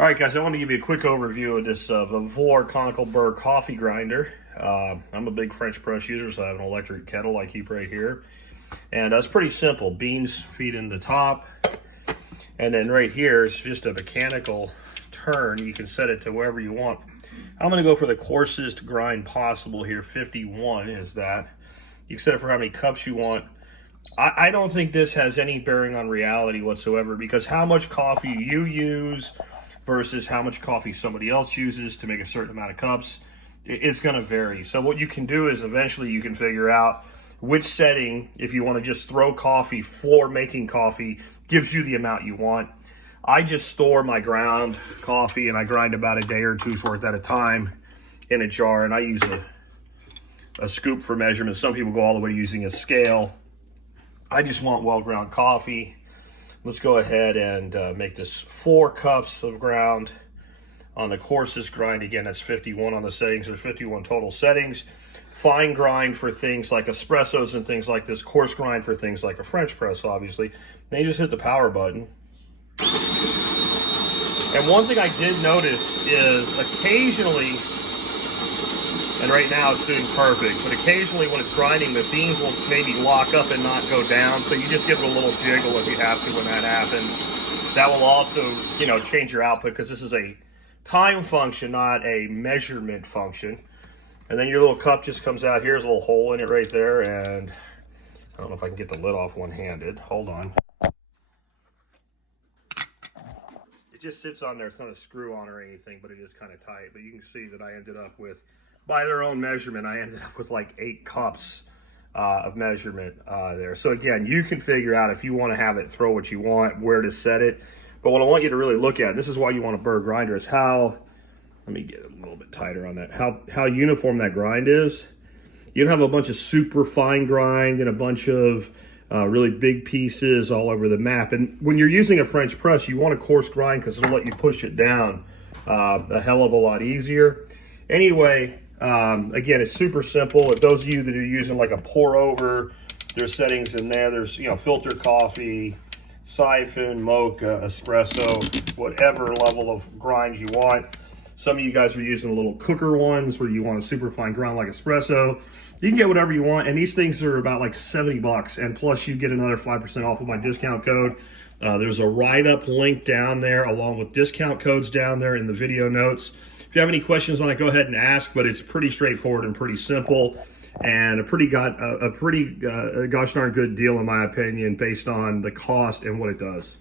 All right, guys, I want to give you a quick overview of this Vevor Conical Burr coffee grinder. I'm a big French press user, so I have an electric kettle I keep right here. And it's pretty simple. Beans feed in the top. And then right here is just a mechanical turn. You can set it to wherever you want. I'm going to go for the coarsest grind possible here. 51 is that. You can set it for how many cups you want. I don't think this has any bearing on reality whatsoever, because how much coffee you use versus how much coffee somebody else uses to make a certain amount of cups, it's going to vary. So what you can do is eventually you can figure out which setting, if you want to just throw coffee for making coffee, gives you the amount you want. I just store my ground coffee and I grind about a day or two's worth at a time in a jar, and I use a scoop for measurement. Some people go all the way to using a scale. I just want well-ground coffee. Let's go ahead and make this 4 cups of ground on the coarsest grind. Again, that's 51 on the settings. There's 51 total settings. Fine grind for things like espressos and things like this. Coarse grind for things like a French press, obviously. Then you just hit the power button. And one thing I did notice is occasionally, and right now it's doing perfect, but occasionally when it's grinding, the beans will maybe lock up and not go down. So you just give it a little jiggle if you have to when that happens. That will also, change your output, because this is a time function, not a measurement function. And then your little cup just comes out. Here's a little hole in it right there. And I don't know if I can get the lid off one-handed. Hold on. It just sits on there. It's not a screw on or anything, but it is kind of tight. But you can see that I ended up with, by their own measurement, I ended up with like 8 cups of measurement there. So again, you can figure out if you want to have it throw what you want, where to set it. But what I want you to really look at, this is why you want a Burr grinder, is how, let me get a little bit tighter on that, how uniform that grind is. You don't have a bunch of super fine grind and a bunch of really big pieces all over the map. And when you're using a French press, you want a coarse grind because it'll let you push it down a hell of a lot easier. Anyway, again, it's super simple. If those of you that are using like a pour over, there's settings in there. There's, filter coffee, siphon, mocha, espresso, whatever level of grind you want. Some of you guys are using little cooker ones where you want a super fine grind like espresso. You can get whatever you want, and these things are about like 70 bucks, and plus you get another 5% off of my discount code. There's a write-up link down there along with discount codes down there in the video notes. If you have any questions on it, go ahead and ask, but it's pretty straightforward and pretty simple, and a pretty gosh darn good deal in my opinion based on the cost and what it does.